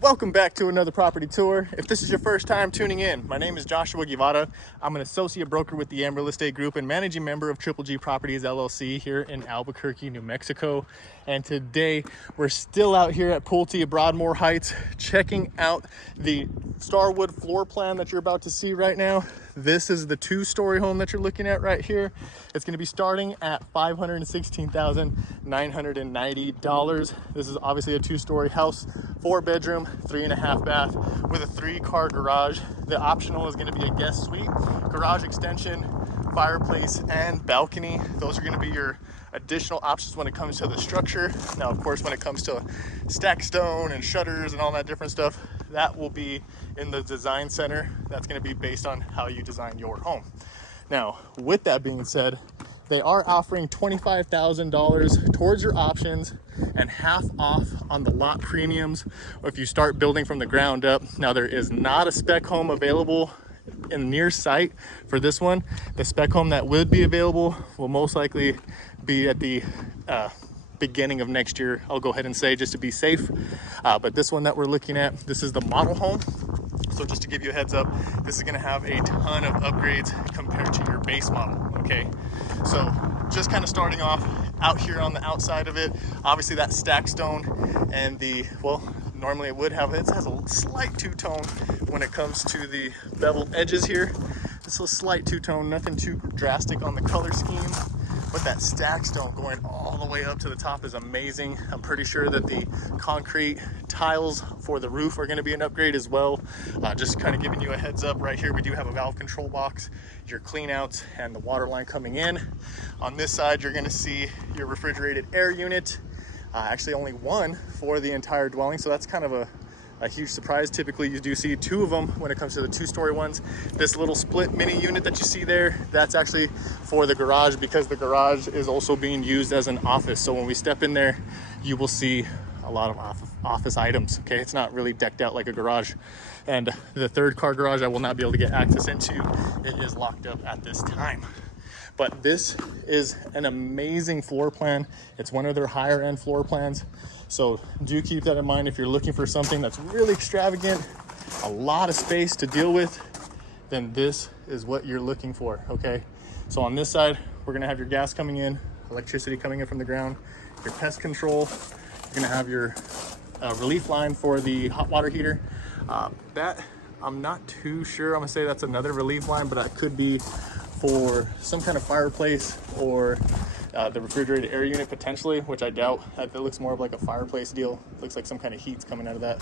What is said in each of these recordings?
Welcome back to another property tour. If this is your first time tuning in, my name is Joshua Guevara. I'm an associate broker with the Am Real Estate Group and managing member of Triple G Properties LLC here in Albuquerque, New Mexico. And today we're still out here at Pulte Broadmoor Heights, checking out the Starwood floor plan that you're about to see right now. This is the two-story home that you're looking at right here. It's going to be starting at $516,990. This is obviously a two-story house, 4-bedroom, 3.5 bath with a 3-car garage. The optional is going to be a guest suite, garage extension, fireplace, and balcony. Those are going to be your additional options when it comes to the structure. Now, of course, when it comes to stacked stone and shutters and all that different stuff, that will be in the design center. That's going to be based on how you design your home. Now, with that being said, they are offering $25,000 towards your options and half off on the lot premiums if you start building from the ground up. Now, there is not a spec home available in near site for this one. The spec home that would be available will most likely be at the beginning of next year, I'll go ahead and say, just to be safe. But this one that we're looking at, this is the model home. So just to give you a heads up, this is gonna have a ton of upgrades compared to your base model, okay? So just kind of starting off out here on the outside of it, obviously that stacked stone and the, well, normally it has a slight two-tone when it comes to the beveled edges here. It's a slight two-tone, nothing too drastic on the color scheme. But that stack stone going all the way up to the top is amazing. I'm pretty sure that the concrete tiles for the roof are going to be an upgrade as well. Just kind of giving you a heads up right here, we do have a valve control box, your clean outs, and the water line coming in. On this side, you're going to see your refrigerated air unit. Actually only one for the entire dwelling, so that's kind of a huge surprise. Typically you do see two of them when it comes to the two-story ones. This little split mini unit that you see there, that's actually for the garage, because the garage is also being used as an office. So when we step in there, you will see a lot of office items, okay? It's not really decked out like a garage. And the 3rd-car garage I will not be able to get access into. It is locked up at this time. But this is an amazing floor plan. It's one of their higher end floor plans. So do keep that in mind if you're looking for something that's really extravagant, a lot of space to deal with, then this is what you're looking for, okay? So on this side, we're gonna have your gas coming in, electricity coming in from the ground, your pest control, you're gonna have your relief line for the hot water heater. That, I'm not too sure, I'm gonna say that's another relief line, but that could be for some kind of fireplace or the refrigerated air unit potentially, which I doubt. It looks more of like a fireplace deal. Looks like some kind of heat's coming out of that.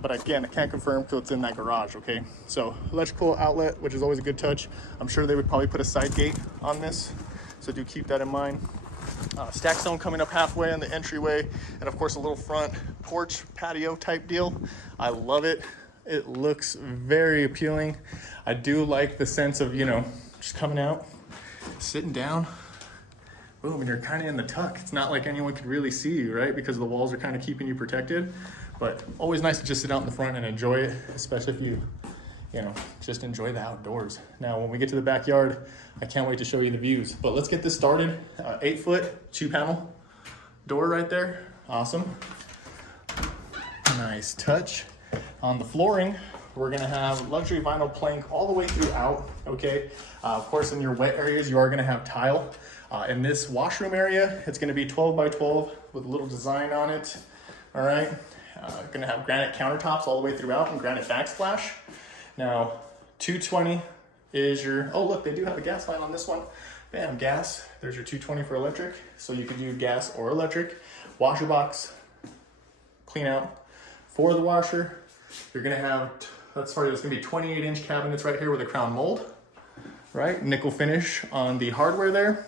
But again, I can't confirm because it's in that garage, okay? So electrical outlet, which is always a good touch. I'm sure they would probably put a side gate on this, so do keep that in mind. Stack stone coming up halfway on the entryway, and of course a little front porch patio type deal. I love it. It looks very appealing. I do like the sense of, you know, just coming out, sitting down, boom, and you're kind of in the tuck. It's not like anyone could really see you, right? Because the walls are kind of keeping you protected. But always nice to just sit out in the front and enjoy it, especially if you know, just enjoy the outdoors. Now, when we get to the backyard, I can't wait to show you the views. But let's get this started. 8-foot 2-panel door right there. Awesome. Nice touch. On the flooring, we're gonna have luxury vinyl plank all the way throughout, okay? Of course, in your wet areas, you are gonna have tile. In this washroom area, it's gonna be 12 by 12 with a little design on it, all right? Gonna have granite countertops all the way throughout and granite backsplash. Now, 220 is your, oh look, they do have a gas line on this one. Bam, gas, there's your 220 for electric. So you could do gas or electric. Washer box, clean out for the washer. You're gonna have, there's gonna be 28-inch cabinets right here with a crown mold, right? Nickel finish on the hardware there.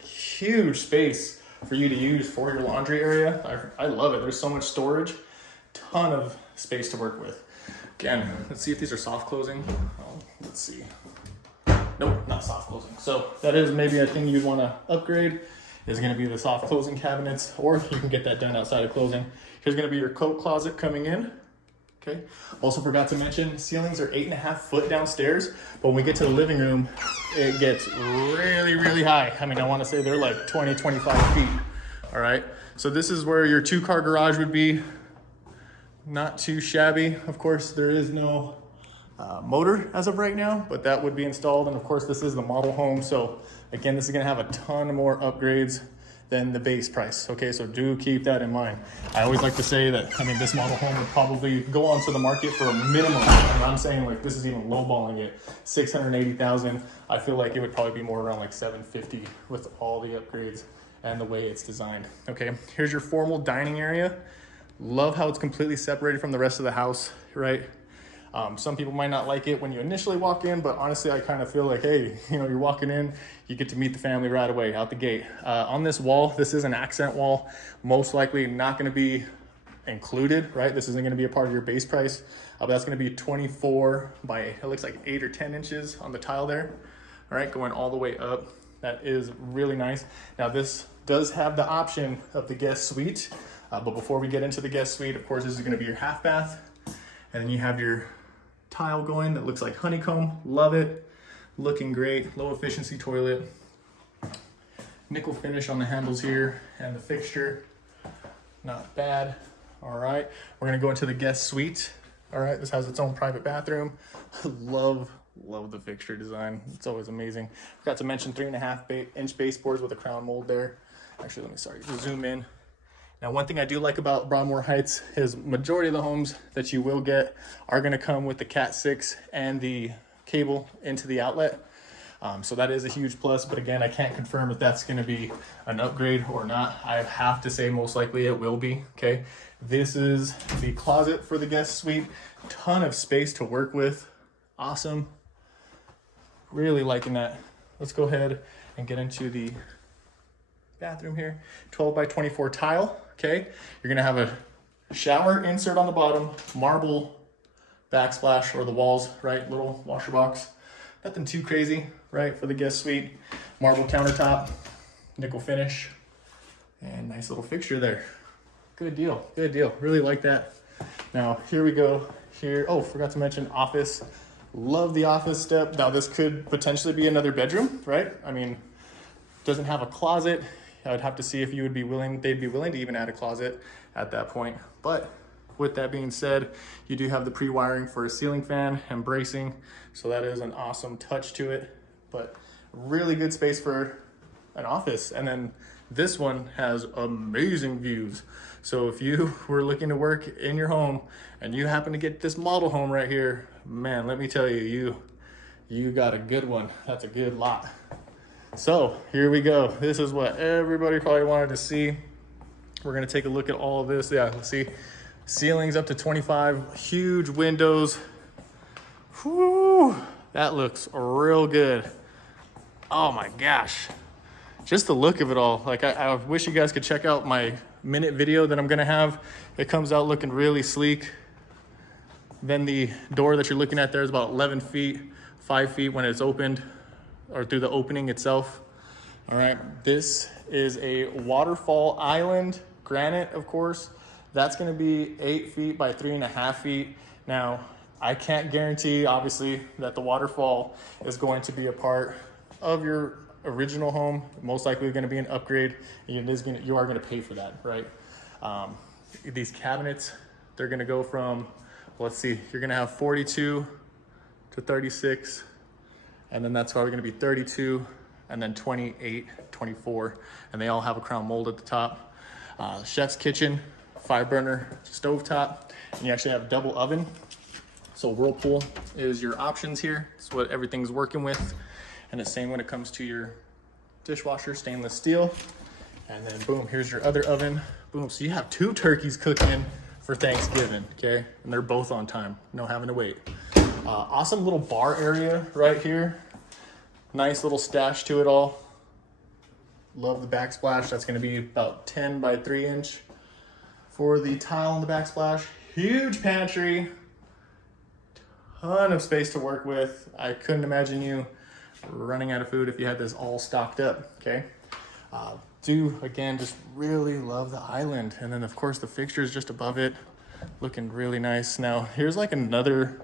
Huge space for you to use for your laundry area. I love it. There's so much storage, ton of space to work with. Again, let's see if these are soft closing. Oh, let's see. Nope, not soft closing. So that is maybe a thing you'd want to upgrade, is going to be the soft closing cabinets, or you can get that done outside of closing. Here's going to be your coat closet coming in. Okay. Also forgot to mention, ceilings are 8.5 foot downstairs, but when we get to the living room, it gets really, really high. I mean, I want to say they're like 20, 25 feet. All right. So this is where your 2-car garage would be. not too shabby. Of course, there is no motor as of right now, but that would be installed. And of course, this is the model home. So again, this is gonna have a ton more upgrades than the base price. Okay, so do keep that in mind. I always like to say that, I mean, this model home would probably go onto the market for a minimum, and I'm saying like this is even lowballing it, 680,000. I feel like it would probably be more around like 750 with all the upgrades and the way it's designed. Okay, here's your formal dining area. Love how it's completely separated from the rest of the house, right? Some people might not like it when you initially walk in, but honestly, I kind of feel like, hey, you know, you're walking in, you get to meet the family right away out the gate. On this wall, this is an accent wall, most likely not going to be included, right? This isn't going to be a part of your base price, but that's going to be 24 by, it looks like 8 or 10 inches on the tile there. All right, going all the way up. That is really nice. Now this does have the option of the guest suite, but before we get into the guest suite, of course, this is going to be your half bath, and then you have your tile going that looks like honeycomb. Love it, looking great. Low efficiency toilet, nickel finish on the handles here and the fixture, not bad. All right, we're gonna go into the guest suite. All right, this has its own private bathroom. love the fixture design, it's always amazing. Forgot to mention 3.5-inch baseboards with a crown mold there. Actually, let me zoom in. Now, one thing I do like about Broadmoor Heights is majority of the homes that you will get are going to come with the Cat 6 and the cable into the outlet. So that is a huge plus, but again, I can't confirm if that's going to be an upgrade or not. I have to say most likely it will be, okay? This is the closet for the guest suite. Ton of space to work with. Awesome. Really liking that. Let's go ahead and get into the bathroom here. 12 by 24 tile. Okay, you're gonna have a shower insert on the bottom, marble backsplash or the walls, right? Little washer box. Nothing too crazy, right? For the guest suite. Marble countertop, nickel finish, and nice little fixture there. Good deal, good deal. Really like that. Now, here we go. Here, oh, forgot to mention office. Love the office step. Now, this could potentially be another bedroom, right? I mean, doesn't have a closet. I would have to see if they'd be willing to even add a closet at that point. But with that being said, you do have the pre-wiring for a ceiling fan and bracing. So that is an awesome touch to it, but really good space for an office. And then this one has amazing views. So if you were looking to work in your home and you happen to get this model home right here, man, let me tell you, you got a good one. That's a good lot. So here we go. This is what everybody probably wanted to see. We're gonna take a look at all of this. Yeah, let's see. Ceilings up to 25, huge windows. Whew, that looks real good. Oh my gosh. Just the look of it all. Like I wish you guys could check out my minute video that I'm gonna have. It comes out looking really sleek. Then the door that you're looking at there is about 11 feet, 5 feet when it's opened, or through the opening itself. All right, this is a waterfall island, granite, of course. That's gonna be 8 feet by 3.5 feet. Now, I can't guarantee, obviously, that the waterfall is going to be a part of your original home. Most likely gonna be an upgrade. You are gonna pay for that, right? These cabinets, they're gonna go from, let's see, you're gonna have 42 to 36, and then that's probably gonna be 32, and then 28, 24, and they all have a crown mold at the top. Chef's kitchen, 5-burner stovetop, and you actually have a double oven. So Whirlpool is your options here. It's what everything's working with. And the same when it comes to your dishwasher, stainless steel. And then boom, here's your other oven. Boom, so you have 2 turkeys cooking for Thanksgiving, okay? And they're both on time, no having to wait. Awesome little bar area right here. Nice little stash to it all. Love the backsplash. That's gonna be about 10 by 3 inch for the tile on the backsplash. Huge pantry, ton of space to work with. I couldn't imagine you running out of food if you had this all stocked up, okay? Again, just really love the island. And then of course the fixtures just above it, looking really nice. Now here's like another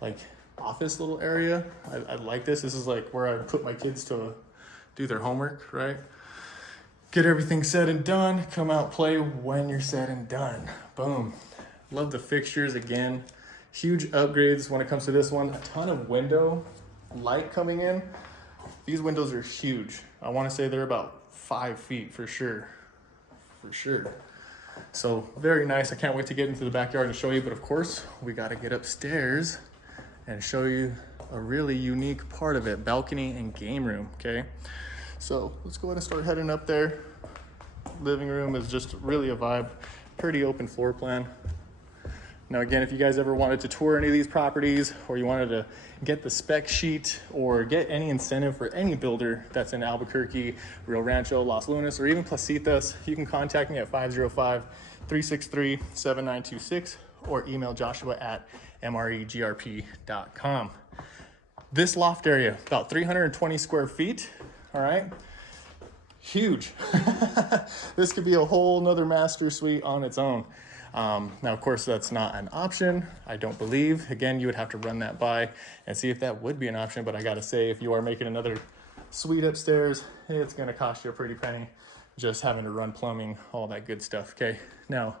like office little area. I like this. This is like where I put my kids to do their homework, right? Get everything said and done, come out, play when you're said and done. Boom. Love the fixtures again. Huge upgrades when it comes to this one. A ton of window light coming in. These windows are huge. I want to say they're about 5 feet for sure. For sure. So very nice. I can't wait to get into the backyard and show you, but of course we got to get upstairs and show you a really unique part of it, balcony and game room. Okay, so let's go ahead and start heading up there. Living room is just really a vibe. Pretty open floor plan. Now again, if you guys ever wanted to tour any of these properties, or you wanted to get the spec sheet or get any incentive for any builder that's in Albuquerque, Rio Rancho, Los Lunas, or even Placitas, you can contact me at 505-363-7926 or email joshua@mregrp.com. This loft area, about 320 square feet, all right? Huge. This could be a whole nother master suite on its own. Now, of course, that's not an option, I don't believe. Again, you would have to run that by and see if that would be an option. But I gotta say, if you are making another suite upstairs, it's gonna cost you a pretty penny just having to run plumbing, all that good stuff, okay? Now,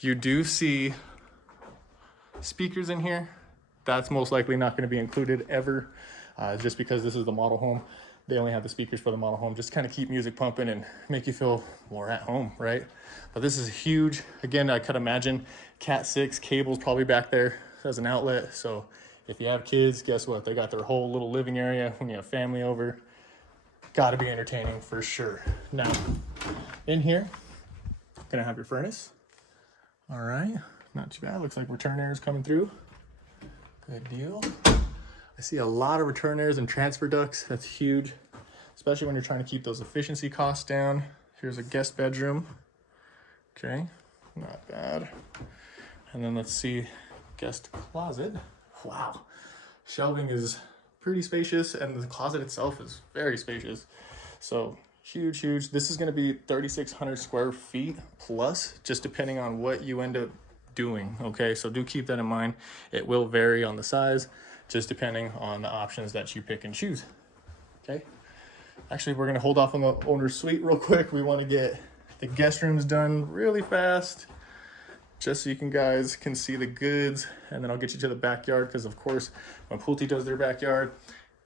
you do see speakers in here. That's most likely not gonna be included ever, just because this is the model home. They only have the speakers for the model home, just kind of keep music pumping and make you feel more at home, right? But this is huge. Again, I could imagine Cat 6 cables probably back there as an outlet. So if you have kids, guess what? They got their whole little living area when you have family over. Gotta be entertaining for sure. Now, in here, gonna have your furnace. All right, not too bad. Looks like return air is coming through. Good deal. I see a lot of return airs and transfer ducts. That's huge, especially when you're trying to keep those efficiency costs down. Here's a guest bedroom. Okay, not bad. And then let's see, guest closet. Wow, shelving is pretty spacious, and the closet itself is very spacious. So huge, huge. This is gonna be 3,600 square feet plus, just depending on what you end up doing, okay? So do keep that in mind. It will vary on the size, just depending on the options that you pick and choose, okay? Actually, we're gonna hold off on the owner's suite real quick. We wanna get the guest rooms done really fast, just so you guys can see the goods, and then I'll get you to the backyard, because of course, when Pulte does their backyard,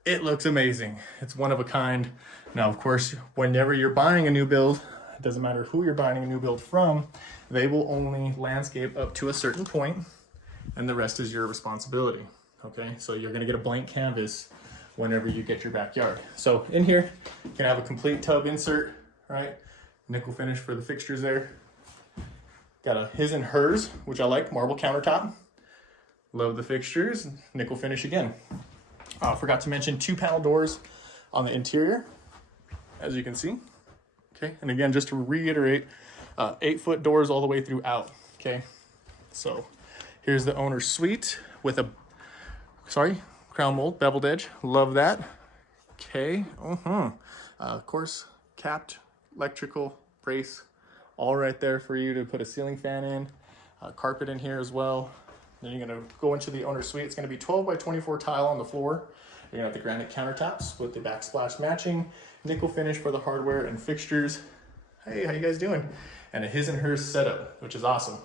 it looks amazing. It's one of a kind. Now, of course, whenever you're buying a new build, it doesn't matter who you're buying a new build from, they will only landscape up to a certain point, and the rest is your responsibility. Okay, so you're gonna get a blank canvas whenever you get your backyard. So in here, you can have a complete tub insert, right? Nickel finish for the fixtures there. Got a his and hers, which I like, marble countertop. Love the fixtures, nickel finish again. Forgot to mention 2-panel doors on the interior, as you can see. Okay, and again, just to reiterate, 8-foot doors all the way throughout, okay? So here's the owner's suite with a crown mold, beveled edge. Love that. Okay. Of course, capped electrical brace, all right there for you to put a ceiling fan in. Carpet in here as well. Then you're gonna go into the owner's suite. It's gonna be 12 by 24 tile on the floor. You're gonna have the granite countertops with the backsplash matching, nickel finish for the hardware and fixtures. Hey, how you guys doing? And a his and hers setup, which is awesome.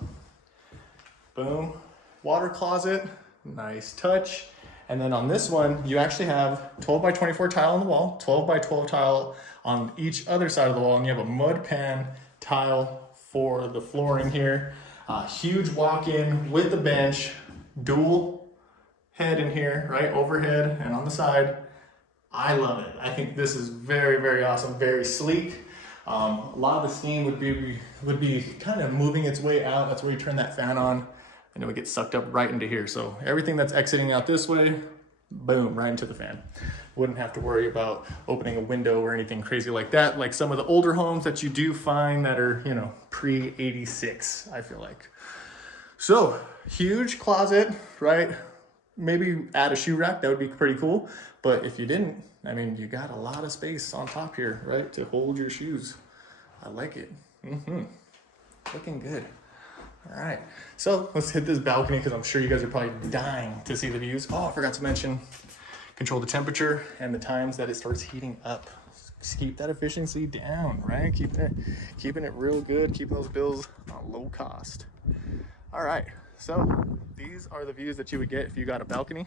Boom. Water closet, nice touch. And then on this one, you actually have 12 by 24 tile on the wall, 12 by 12 tile on each other side of the wall, and you have a mud pan tile for the flooring here. Huge walk-in with the bench, dual head in here, right? Overhead and on the side. I love it. I think this is very, very awesome, very sleek. A lot of the steam would be kind of moving its way out. That's where you turn that fan on, and it would get sucked up right into here. So everything that's exiting out this way, boom, right into the fan. Wouldn't have to worry about opening a window or anything crazy like that, like some of the older homes that you do find that are, you know, pre-86, I feel like. So huge closet, right? Maybe add a shoe rack, that would be pretty cool. But if you didn't, I mean, you got a lot of space on top here, right? To hold your shoes. I like it. Looking good. All right, so let's hit this balcony, because I'm sure you guys are probably dying to see the views. Oh, I forgot to mention, control the temperature and the times that it starts heating up. Just keep that efficiency down, right? Keeping it real good, keeping those bills on low cost. All right, So these are the views that you would get if you got a balcony.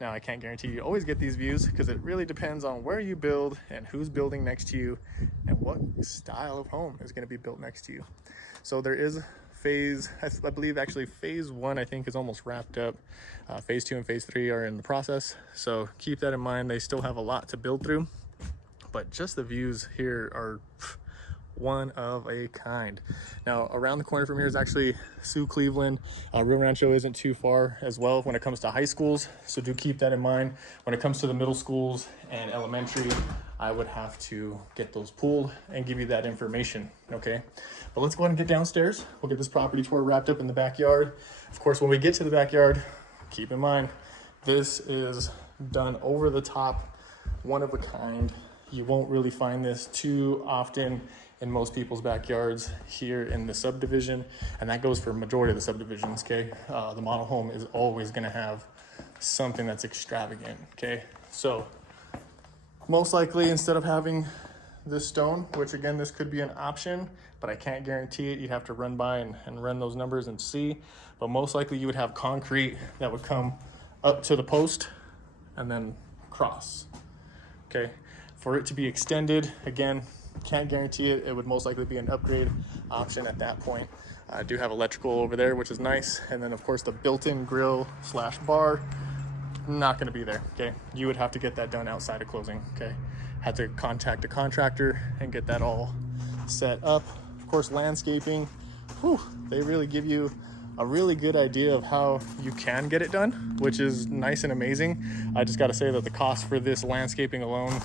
Now, I can't guarantee you always get these views because it really depends on where you build and who's building next to you and what style of home is going to be built next to you. So there is phase, I believe actually phase 1 I think is almost wrapped up. Phase 2 and phase 3 are in the process. So keep that in mind. They still have a lot to build through, but just the views here are one of a kind. Now, around the corner from here is actually Sioux Cleveland. Rio Rancho isn't too far as well when it comes to high schools, so do keep that in mind. When it comes to the middle schools and elementary, I would have to get those pulled and give you that information, okay? But let's go ahead and get downstairs. We'll get this property tour wrapped up in the backyard. Of course, when we get to the backyard, keep in mind, this is done over the top, one of a kind. You won't really find this too often in most people's backyards here in the subdivision, and that goes for majority of the subdivisions, okay? The model home is always gonna have something that's extravagant, okay? So most likely, instead of having this stone, which again, this could be an option, but I can't guarantee it. You'd have to run by and run those numbers and see, but most likely you would have concrete that would come up to the post and then cross, okay? For it to be extended, again, can't guarantee it. It would most likely be an upgrade option at that point. I do have electrical over there, which is nice. And then of course the built-in grill slash bar, not gonna be there, okay? You would have to get that done outside of closing, okay? Had to contact a contractor and get that all set up. Of course, landscaping, whew, they really give you a really good idea of how you can get it done, which is nice and amazing. I just gotta say that the cost for this landscaping alone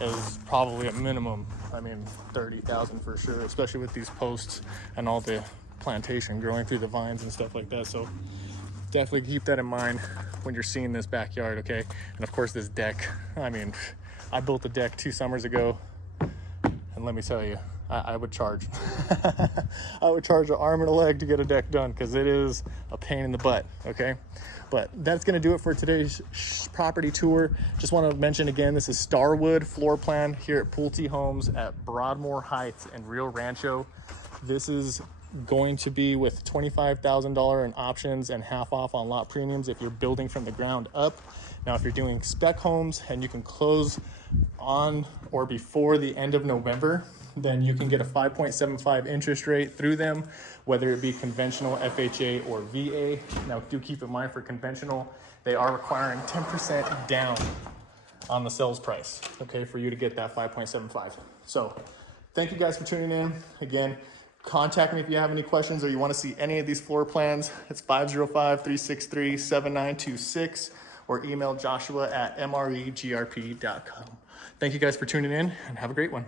is probably a minimum, I mean, 30,000 for sure, especially with these posts and all the plantation growing through the vines and stuff like that. So definitely keep that in mind when you're seeing this backyard, okay? And of course this deck, I mean, I built a deck 2 summers ago, and let me tell you, I would charge. I would charge an arm and a leg to get a deck done because it is a pain in the butt, okay? But that's gonna do it for today's property tour. Just wanna mention again, this is Starwood floor plan here at Pulte Homes at Broadmoor Heights and Rio Rancho. This is going to be with $25,000 in options and half off on lot premiums if you're building from the ground up. Now, if you're doing spec homes and you can close on or before the end of November, then you can get a 5.75 interest rate through them, whether it be conventional, FHA, or VA. Now, do keep in mind for conventional, they are requiring 10% down on the sales price, okay, for you to get that 5.75. So thank you guys for tuning in. Again, contact me if you have any questions or you want to see any of these floor plans. It's 505-363-7926 or email joshua@mregrp.com. Thank you guys for tuning in and have a great one.